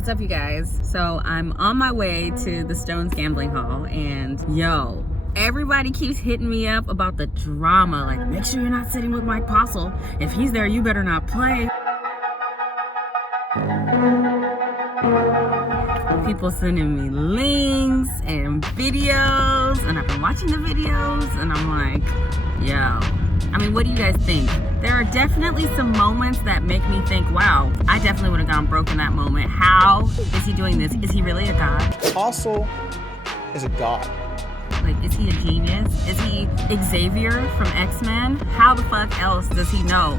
What's up, you guys? So I'm on my way to the Stones gambling hall, and yo, everybody keeps hitting me up about the drama. Like, make sure you're not sitting with Mike Postle. If he's there, you better not play. People sending me links and videos, and I've been watching the videos, and I'm like, yo, I mean, what do you guys think? There are definitely some moments that make me think, wow, I definitely would have gone broke in that moment. How is he doing this? Is he really a god? Postle is a god. Like, is he a genius? Is he Xavier from X-Men? How the fuck else does he know?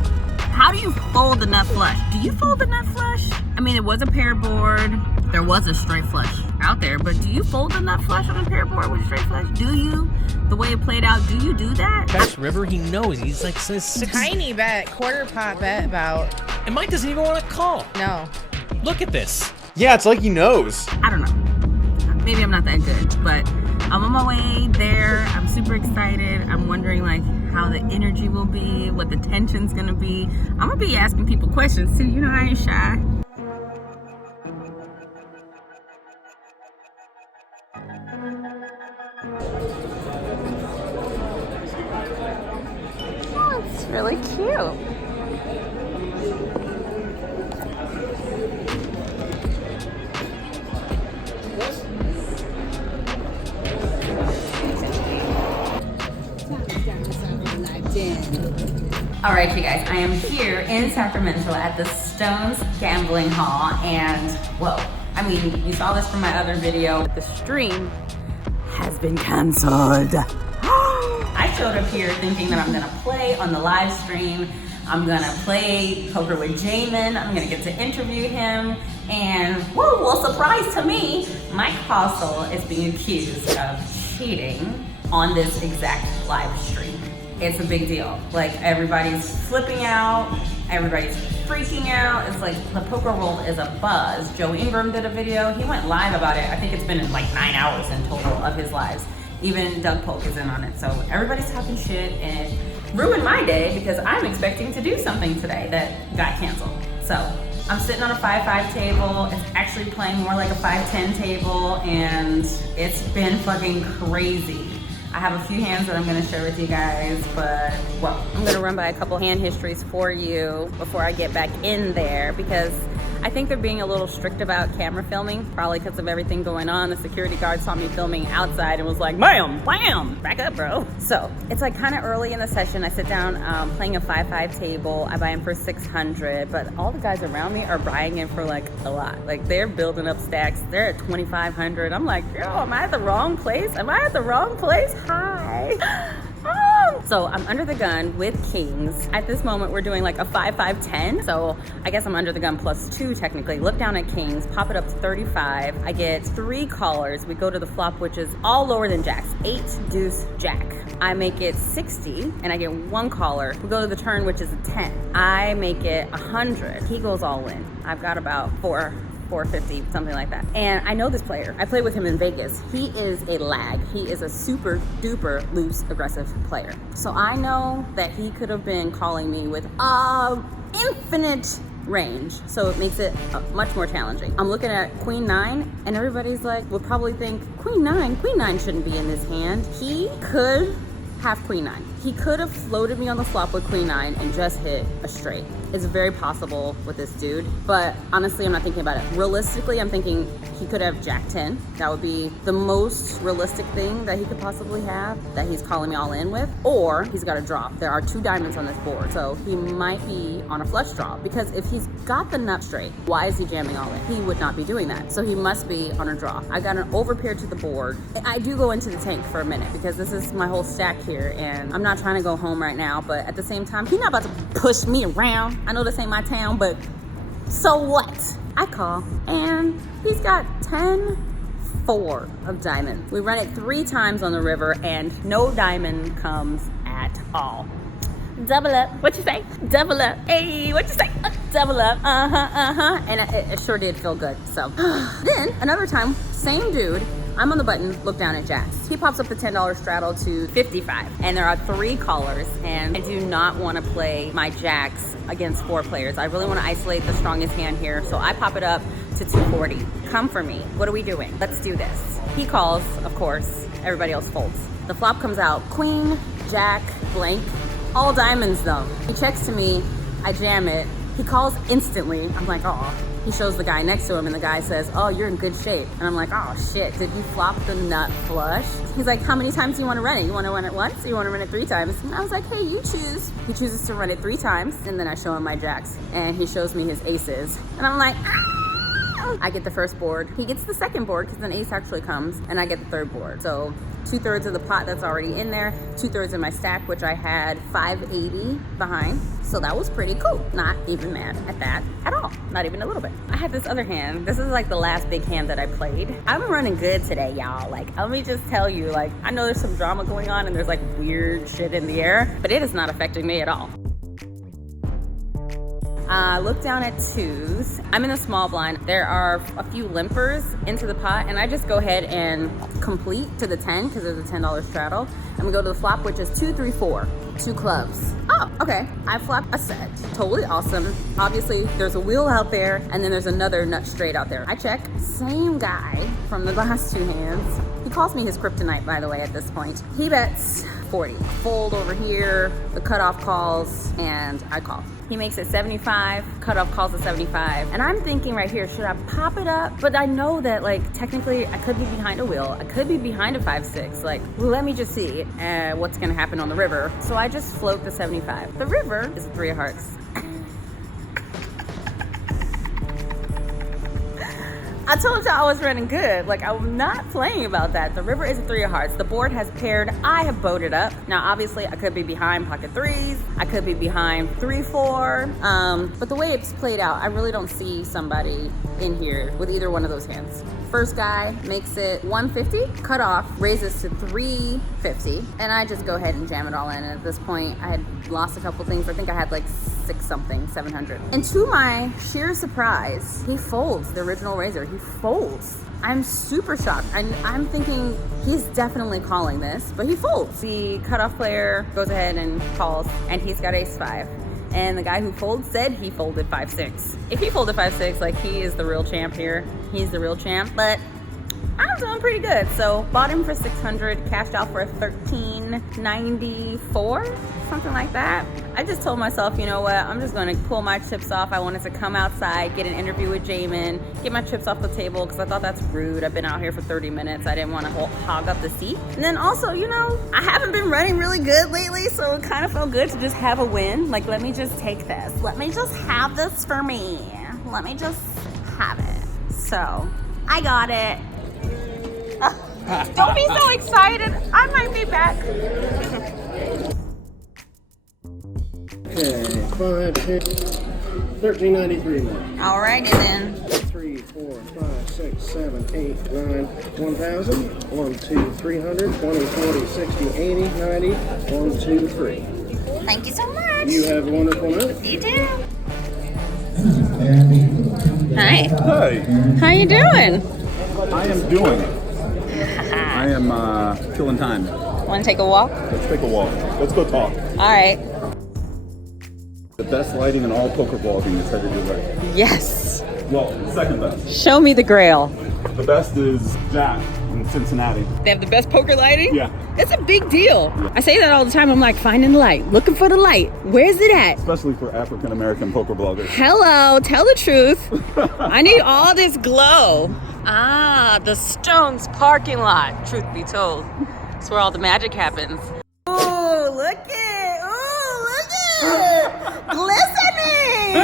How do you fold the nut flush? Do you fold the nut flush? I mean, it was a pair board. There was a straight flush out there, but do you fold the nut flush on a pair board with straight flush? Do you? The way it played out, do you do that? Best river, he knows. He's like says six. Tiny bet, quarter pot bet about. And Mike doesn't even want to call. No. Look at this. Yeah, it's like he knows. I don't know. Maybe I'm not that good, but I'm on my way there. I'm super excited. I'm wondering like how the energy will be, what the tension's gonna be. I'm gonna be asking people questions too. You know, I ain't shy. Oh, it's really cute. All right, you guys, I am here in Sacramento at the Stones Gambling Hall, and whoa, I mean, you saw this from my other video. The stream has been canceled. I showed up here thinking that I'm gonna play on the live stream. I'm gonna play poker with Jamin. I'm gonna get to interview him, and whoa, well, surprise to me, Mike Postle is being accused of cheating on this exact live stream. It's a big deal. Like, everybody's flipping out, everybody's freaking out. It's like the poker world is a buzz. Joe Ingram did a video, he went live about it. I think it's been like 9 hours in total of his lives. Even Doug Polk is in on it. So everybody's talking shit, and it ruined my day because I'm expecting to do something today that got canceled. So I'm sitting on a 5-5 table. It's actually playing more like a 5-10 table, and it's been fucking crazy. I have a few hands that I'm gonna share with you guys, but well, I'm gonna run by a couple hand histories for you before I get back in there, because I think they're being a little strict about camera filming, probably because of everything going on. The security guard saw me filming outside and was like, bam, bam, back up, bro. So it's like kind of early in the session. I sit down playing a 5-5 table. I buy in for 600, but all the guys around me are buying in for like a lot. Like, they're building up stacks. They're at 2,500. I'm like, yo, am I at the wrong place? Am I at the wrong place? Hi. So I'm under the gun with kings. At this moment, we're doing like a 5-5-10. So I guess I'm under the gun +2 technically. Look down at kings, pop it up to 35. I get 3 callers. We go to the flop, which is all lower than jacks. 8, deuce, jack. I make it 60 and I get 1 caller. We go to the turn, which is a 10. I make it 100. He goes all in. I've got about 450, something like that. And I know this player. I played with him in Vegas. He is a lag. He is a super duper loose, aggressive player. So I know that he could have been calling me with infinite range. So it makes it much more challenging. I'm looking at Queen 9 and everybody's like, will probably think, Queen 9 shouldn't be in this hand. He could have Queen 9. He could have floated me on the flop with Queen 9 and just hit a straight. It's very possible with this dude, but honestly, I'm not thinking about it. Realistically, I'm thinking he could have Jack 10. That would be the most realistic thing that he could possibly have, that he's calling me all in with, or he's got a draw. There are 2 diamonds on this board, so he might be on a flush draw, because if he's got the nut straight, why is he jamming all in? He would not be doing that, so he must be on a draw. I got an overpair to the board. I do go into the tank for a minute, because this is my whole stack here, and I'm not trying to go home right now, but at the same time, he's not about to push me around. I know this ain't my town, but so what? I call, and he's got 10-4 of diamonds. We run it 3 times on the river, and no diamond comes at all. Double up. What you say? Double up. Hey, what you say? Double up. And it sure did feel good. So then another time, same dude, I'm on the button, look down at jacks. He pops up the $10 straddle to 55. And there are 3 callers, and I do not want to play my jacks against 4 players. I really want to isolate the strongest hand here, so I pop it up to 240. Come for me. What are we doing? Let's do this. He calls, of course. Everybody else folds. The flop comes out, queen, jack, blank, all diamonds though. He checks to me, I jam it. He calls instantly. I'm like, oh. He shows the guy next to him and the guy says, oh, you're in good shape. And I'm like, oh shit, did you flop the nut flush? He's like, how many times do you want to run it? You want to run it once or you want to run it 3 times? And I was like, hey, you choose. He chooses to run it 3 times. And then I show him my jacks and he shows me his aces. And I'm like, ah! I get the first board. He gets the second board because an ace actually comes and I get the third board. So 2/3 of the pot that's already in there, 2/3 of my stack, which I had 580 behind. So that was pretty cool. Not even mad at that at all. Not even a little bit. I had this other hand. This is like the last big hand that I played. I'm running good today, y'all. Like, let me just tell you, like, I know there's some drama going on and there's like weird shit in the air, but it is not affecting me at all. Look down at 2s. I'm in the small blind. There are a few limpers into the pot and I just go ahead and complete to the 10 because there's a $10 straddle. And we go to the flop, which is 2, 3, 4. 2 clubs. Oh, okay. I flop a set. Totally awesome. Obviously, there's a wheel out there and then there's another nut straight out there. I check. Same guy from the last 2 hands. He calls me his kryptonite, by the way, at this point. He bets 40. Fold over here, the cutoff calls, and I call. He makes it 75, cutoff calls at 75. And I'm thinking right here, should I pop it up? But I know that, like, technically I could be behind a wheel. I could be behind a 5-6. Like, well, let me just see what's gonna happen on the river. So I just float the 75. The river is a 3 of hearts. I told y'all I was running good. Like, I'm not playing about that. The river is a 3 of hearts. The board has paired. I have boated up. Now, obviously, I could be behind pocket 3s. I could be behind 3-4. But the way it's played out, I really don't see somebody in here with either one of those hands. First guy makes it 150, cut off, raises to 350, and I just go ahead and jam it all in. And at this point, I had lost a couple things. I think I had like 6 something, 700. And to my sheer surprise, he folds the original raiser. He folds. I'm super shocked. I'm thinking he's definitely calling this, but he folds. The cutoff player goes ahead and calls, and he's got ace-5. And the guy who folds said he folded 5-6. If he folded 5-6, like, he is the real champ here. He's the real champ, but I'm doing pretty good. So bought him for 600, cashed out for a 1394, something like that. I just told myself, you know what, I'm just gonna pull my chips off. I wanted to come outside, get an interview with Jamin, get my chips off the table because I thought that's rude. I've been out here for 30 minutes. I didn't want to hog up the seat. And then also, you know, I haven't been running really good lately, so it kind of felt good to just have a win. Like, let me just take this. Let me just have this for me. Let me just have it. So, I got it. Don't be so excited. I might be back. Okay, 5, 6, 1393 more. Alrighty then. 3, 4, 5, 6, 7, 8, 9, 1000. 1, 2, 300, 20, 40, 60, 80, 90, 1, 2, 3. Thank you so much. You have a wonderful night. You do. Hi. Hi, How you doing? I am doing. I am killing time. Want to take a walk? Let's take a walk. Let's go talk. All right. The best lighting in all poker ball game is headed your way. Yes. Well, second best. Show me the grail. The best is Jack in Cincinnati. They have the best poker lighting? Yeah. It's a big deal. I say that all the time. I'm like, finding the light, looking for the light. Where's it at? Especially for African American poker bloggers. Hello, tell the truth. I need all this glow. Ah, the Stones parking lot, truth be told. That's where all the magic happens. Ooh, look it. Ooh, look it. Glistening.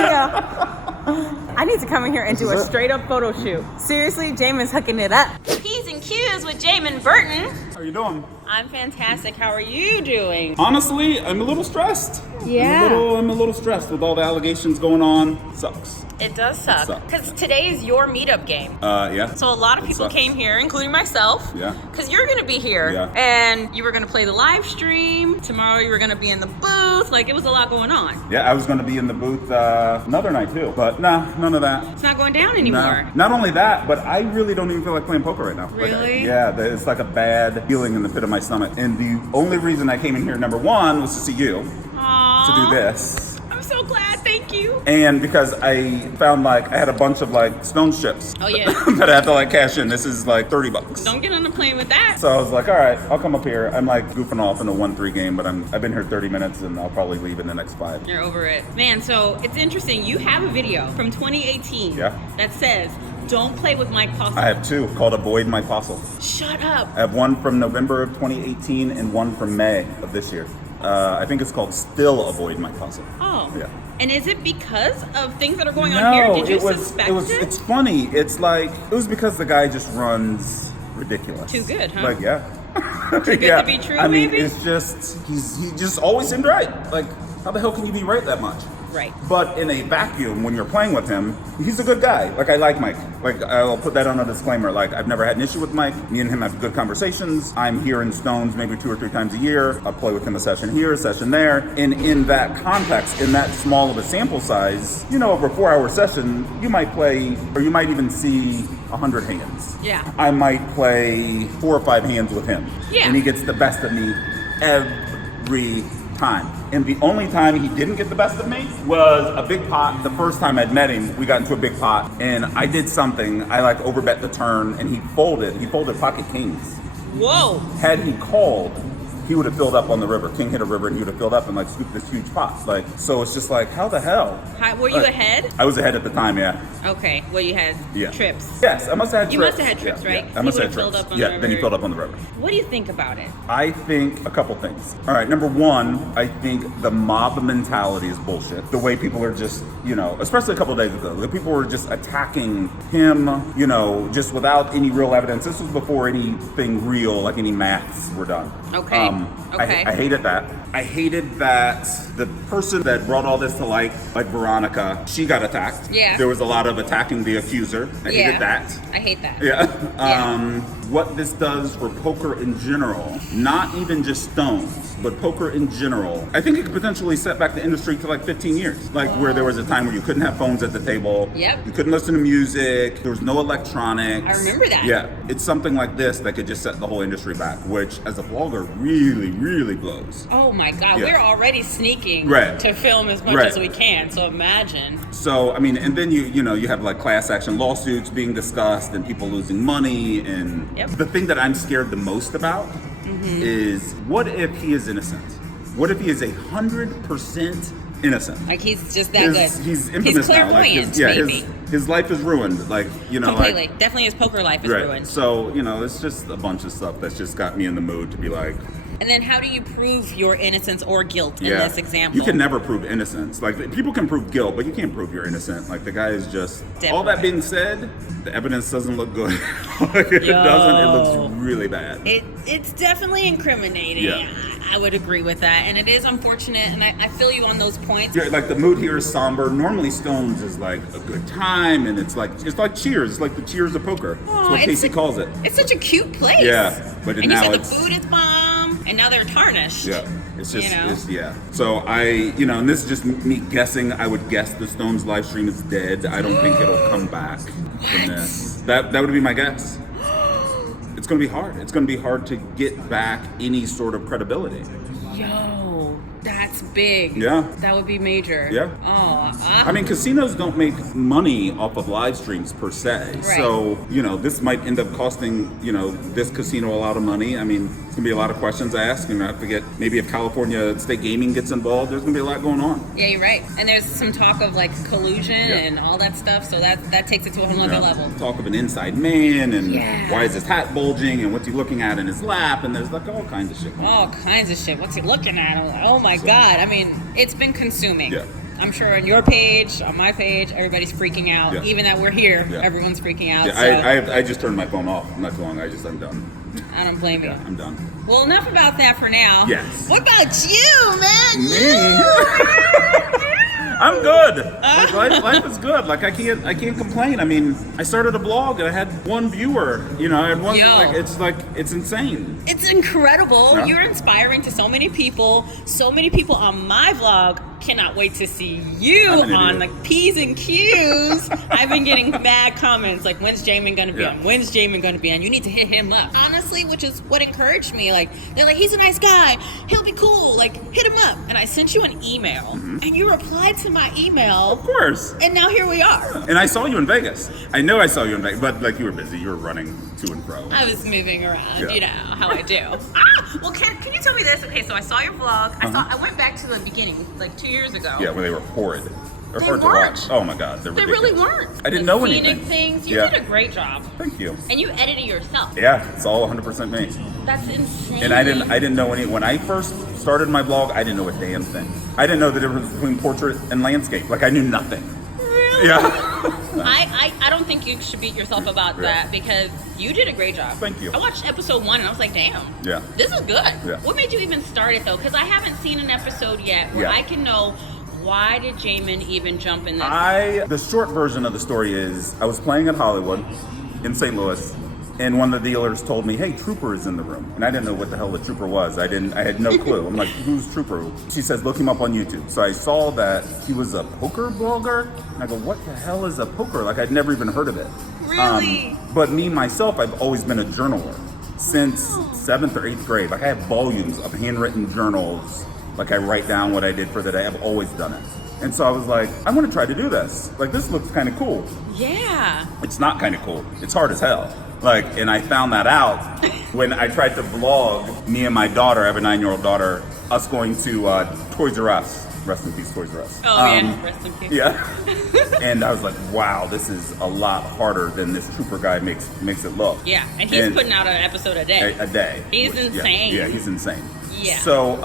I need to come in here and do a straight up photo shoot. Seriously, Jamin's hooking it up. P's and Q's with Jaman Burton. How are you doing? I'm fantastic. How are you doing? Honestly, I'm a little stressed. Yeah. I'm a little stressed with all the allegations going on. Sucks. It does suck. sucks. Because today is your meetup game. Yeah. So a lot of It people sucks. came here, including myself. Yeah. Because you're going to be here. Yeah. And you were going to play the live stream. Tomorrow you were going to be in the booth. Like, it was a lot going on. Yeah, I was going to be in the booth another night too, but nah, none of that. It's not going down anymore. Nah. Not only that, but I really don't even feel like playing poker right now. Really? It's like a bad feeling in the pit of my stomach. And the only reason I came in here, number one, was to see you, Aww. to do this. I'm so glad. Thank you. And because I found like I had a bunch of like Stones chips. Oh, yeah. that I have to like cash in. This is like $30. Don't get on the plane with that. So I was like, all right, I'll come up here. I'm like goofing off in a 1-3 game, but I've been here 30 minutes and I'll probably leave in the next 5. You're over it. Man, so it's interesting. You have a video from 2018 Yeah. that says, don't play with Mike Postle. I have 2 called Avoid Mike Postle. Shut up. I have one from November of 2018 and one from May of this year. I think it's called Still Avoid Mike Postle. Oh. Yeah. And is it because of things that are going on here? Did you suspect it? It's funny. It's like, it was because the guy just runs ridiculous. Too good, huh? Like, yeah. Too good to be true, I mean, maybe? it's just, he just always seemed right. Like, how the hell can you be right that much? Right. But in a vacuum, when you're playing with him, he's a good guy. Like, I like Mike. Like, I'll put that on a disclaimer. Like, I've never had an issue with Mike. Me and him have good conversations. I'm here in Stones maybe 2 or 3 times a year. I'll play with him a session here, a session there. And in that context, in that small of a sample size, over a 4-hour session, you might play, or you might even see 100 hands. Yeah. I might play 4 or 5 hands with him. Yeah. And he gets the best of me every time. And the only time he didn't get the best of me was a big pot. The first time I'd met him, we got into a big pot, and I did something. I like overbet the turn, and he folded. He folded pocket kings. Whoa. Had he called, he would have filled up on the river. King hit a river, and he would have filled up and like scooped this huge pot. Like, so it's just like, how the hell? Were you ahead? I was ahead at the time, yeah. Okay. Well, you had trips. Yes, I must have had You trips. must have had trips, right? Yeah, I must He have had would've filled trips. up on the Then he river. filled up on the river. What do you think about it? I think a couple things. All right, number one, I think the mob mentality is bullshit. The way people are just, especially a couple of days ago, the people were just attacking him, just without any real evidence. This was before anything real, like any maths were done. Okay. Okay. I hated that. I hated that the person that brought all this to light, like Veronica, she got attacked. Yeah. There was a lot of attacking the accuser. I hated that. I hate that. Yeah. What this does for poker in general, not even just Stones, but poker in general, I think it could potentially set back the industry to like 15 years. Like where there was a time where you couldn't have phones at the table. Yep. You couldn't listen to music. There was no electronics. I remember that. Yeah. It's something like this that could just set the whole industry back, which as a vlogger really, really blows. Oh my God, Yeah. we're already sneaking Right. to film as much Right. as we can, so imagine. So, I mean, and then you have like class action lawsuits being discussed and people losing money. And Yep. the thing that I'm scared the most about is what if he is innocent? What if he is 100% innocent? Like he's just that good. He's infamous now. Like maybe. his life is ruined. Like, Completely. Definitely his poker life is right. ruined. So, it's just a bunch of stuff that's just got me in the mood to be like, And then how do you prove your innocence or guilt in this example? You can never prove innocence. Like, people can prove guilt, but you can't prove you're innocent. Like, the guy is just... Definitely. All that being said, the evidence doesn't look good. Like, it doesn't. It looks really bad. It's definitely incriminating. Yeah. I would agree with that. And it is unfortunate, and I feel you on those points. Yeah, like, the mood here is somber. Normally, Stones is, like, a good time, and it's like Cheers. It's like the Cheers of poker. That's what Casey calls it. It's such a cute place. Yeah, but and now you said it's... the food is bomb, and now they're tarnished. Yeah, it's just, You know? So and this is just me guessing. I would guess the Stones live stream is dead. I don't think it'll come back from this. That would be my guess. It's going to be hard. It's going to be hard to get back any sort of credibility. Yo, that's big. Yeah. That would be major. Yeah. Oh, I mean, casinos don't make money off of live streams per se. Right. So, this might end up costing, this casino a lot of money. I mean, it's going to be a lot of questions asked. I forget, maybe if California State Gaming gets involved, there's going to be a lot going on. yeah, you're right. And there's some talk of like collusion and all that stuff. So that takes it to a whole other level. Talk of an inside man and Yeah. why is his hat bulging and what's he looking at in his lap, and there's like all kinds of shit going on. All kinds of shit. What's he looking at? Oh my God. I mean, it's been consuming. Yeah. I'm sure on your page, on my page, everybody's freaking out. Yeah. Even that we're here, Yeah. everyone's freaking out. Yeah, so. I just turned my phone off not too long. I'm done. I don't blame you. Yeah, I'm done. Well, enough about that for now. Yes. What about you, man? Me? I'm good. Like, life is good. Like I can't complain. I mean, I started a blog and I had one viewer. You know, I had one. Yo. It's insane. It's incredible. Yeah. You're inspiring to so many people. So many people on my vlog cannot wait to see you I'm an on idiot. like P's and Q's. I've been getting mad comments like, when's Jamin gonna be Yeah. on? When's Jamin gonna be on? You need to hit him up. Honestly, which is what encouraged me. Like, they're like, he's a nice guy. He'll be cool. Like, hit him up. And I sent you an email and you replied to my email. Of course. And now here we are. And I saw you in Vegas. I know I saw you in Vegas, but like you were busy. You were running to and fro. I was moving around, Yeah. you know how I do. Well, can you tell me this? Okay, so I saw your vlog. I went back to the beginning, like 2 years ago. Yeah, when they were horrid. They're They hard weren't. to watch. Oh my God, they're They ridiculous. really weren't. I didn't The know scenic anything. things. You Yeah. did a great job, Thank you. and you edited yourself. Yeah, it's all 100% me. That's insane. And I didn't know any. When I first started my blog, I didn't know a damn thing. I didn't know the difference between portrait and landscape. Like I knew nothing. Really? Yeah. I don't think you should beat yourself about Yeah. that because you did a great job. Thank you. I watched episode 1 and I was like, damn. Yeah. This is good. Yeah. What made you even start it though? Because I haven't seen an episode yet where Yeah. I can know why did Jamin even jump in this. The short version of the story is I was playing at Hollywood in St. Louis, and one of the dealers told me, "Hey, Trooper is in the room," and I didn't know what the hell the Trooper was. I had no clue. I'm like, "Who's Trooper?" She says, "Look him up on YouTube." So I saw that he was a poker blogger, and I go, "What the hell is a poker?" Like I'd never even heard of it. Really? But me myself, I've always been a journaler since 7th or 8th grade. Like I have volumes of handwritten journals. Like I write down what I did for the day. I've always done it. And so I was like, I'm gonna try to do this. Like this looks kind of cool. Yeah. It's not kind of cool. It's hard as hell. Like, and I found that out when I tried to vlog me and my daughter. I have a 9-year-old daughter. Us going to Toys R Us. Rest in peace, Toys R Us. Oh yeah. Rest in peace. Yeah. And I was like, wow, this is a lot harder than this Trooper guy makes it look. Yeah, and he's putting out an episode a day. A day. He's insane. Yeah, he's insane. Yeah. So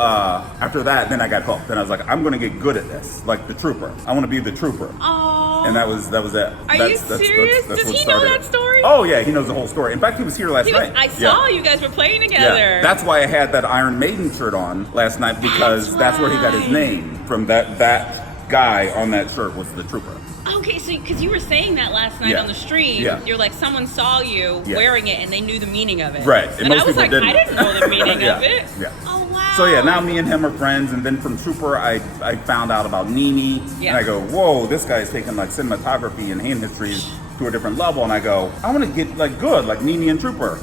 after that, then I got hooked. Then I was like, I'm gonna get good at this, like the Trooper. I want to be the Trooper. Oh. And that was it. Are you serious? Does what he know started that it. story? Oh yeah, he knows the whole story. In fact, he was here last night. I saw you guys were playing together. Yeah, that's why I had that Iron Maiden shirt on last night because that's where he got his name from. That guy on that shirt was the Trooper. Okay, so because you were saying that last night Yeah. on the stream, Yeah. you're like someone saw you Yeah. wearing it and they knew the meaning of it. Right, And most I was people like, didn't. I didn't know the meaning Yeah, of it. yeah. Oh wow. So yeah, now me and him are friends, and then from Trooper, I found out about Nini, Yeah. and I go, whoa, this guy's taking like cinematography and hand history to a different level, and I go, I want to get like good, like Nini and Trooper.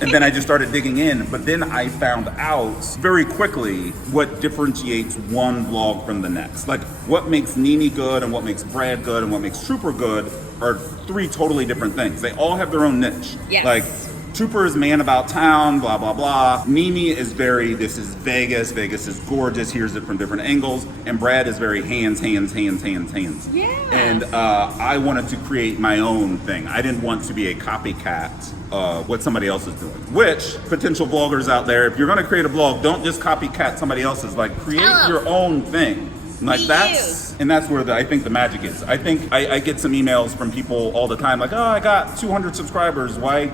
And then I just started digging in, but then I found out very quickly what differentiates one vlog from the next. Like what makes Nini good and what makes Brad good and what makes Trooper good are 3 totally different things. They all have their own niche. Yes. Like Trooper is man about town, blah, blah, blah. Nini is this is Vegas. Vegas is gorgeous. Here's it from different angles. And Brad is very hands. Yeah. And I wanted to create my own thing. I didn't want to be a copycat what somebody else is doing. Which, potential vloggers out there, if you're going to create a vlog, don't just copycat somebody else's. Like, create your own thing. Like that's where I think the magic is. I think I get some emails from people all the time like, oh, I got 200 subscribers. Why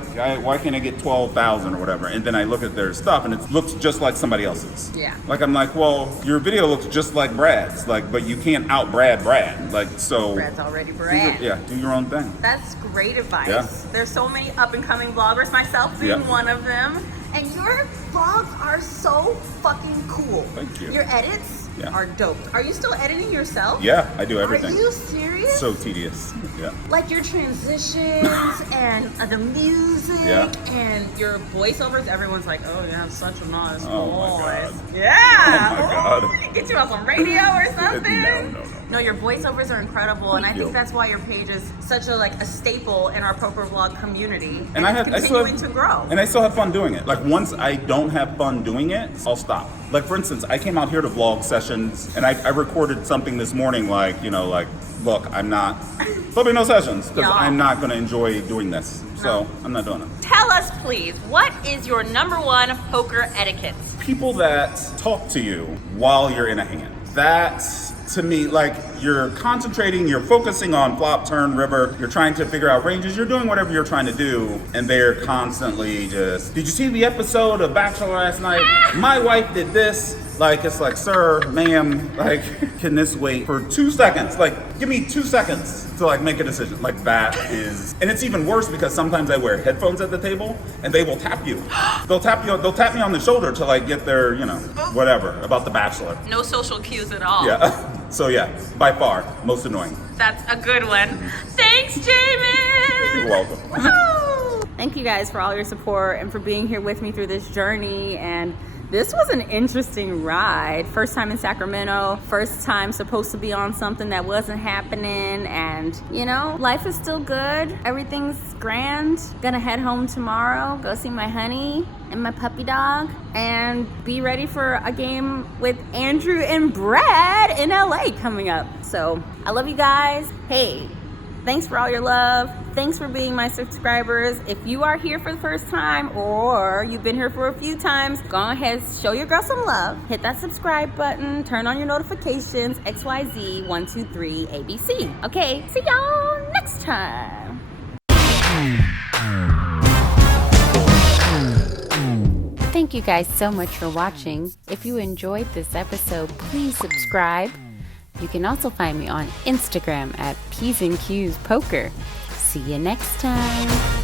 can't I get 12,000 or whatever? And then I look at their stuff and it looks just like somebody else's. Yeah. Like I'm like, well, your video looks just like Brad's. Like, but you can't out Brad. Like, so. Brad's already Brad. Do your own thing. That's great advice. Yeah. There's so many up and coming bloggers, myself being one of them. And your vlogs are so fucking cool. Thank you. Your edits are dope. Are you still editing yourself? Yeah, I do everything. Are you serious? So tedious. Yeah. Like your transitions and the music and your voiceovers, everyone's like, oh, you have such a nice voice. Oh my God. Yeah. Oh my God. Get you on some radio or something. No. No, your voiceovers are incredible, and I think that's why your page is such a staple in our poker vlog community, and it's continuing to grow. And I still have fun doing it. Like once I don't have fun doing it, I'll stop. Like for instance, I came out here to vlog sessions, and I recorded something this morning. Look, there'll be no sessions because I'm not going to enjoy doing this. So I'm not doing it. Tell us, please, what is your #1 poker etiquette? People that talk to you while you're in a hand. That to me, like, you're concentrating, you're focusing on flop, turn, river, you're trying to figure out ranges, you're doing whatever you're trying to do, and they're constantly just, did you see the episode of Bachelor last night? My wife did this. Like, it's like, sir, ma'am, like, can this wait for 2 seconds? Like, give me 2 seconds to, like, make a decision. Like, that is, and it's even worse because sometimes I wear headphones at the table and they will tap you. They'll tap me on the shoulder to, like, get their, you know, whatever about The Bachelor. No social cues at all. Yeah. So, yeah, by far, most annoying. That's a good one. Thanks, Jamin! You're welcome. Thank you guys for all your support and for being here with me through this journey. And this was an interesting ride. First time in Sacramento, first time supposed to be on something that wasn't happening, and you know, life is still good. Everything's grand. Gonna head home tomorrow, go see my honey and my puppy dog, and be ready for a game with Andrew and Brad in LA coming up. So I love you guys. Hey, thanks for all your love. Thanks for being my subscribers. If you are here for the first time or you've been here for a few times, go ahead, show your girl some love. Hit that subscribe button, turn on your notifications, XYZ123 ABC. Okay, see y'all next time. Thank you guys so much for watching. If you enjoyed this episode, please subscribe. You can also find me on Instagram at P's and Q's Poker. See you next time.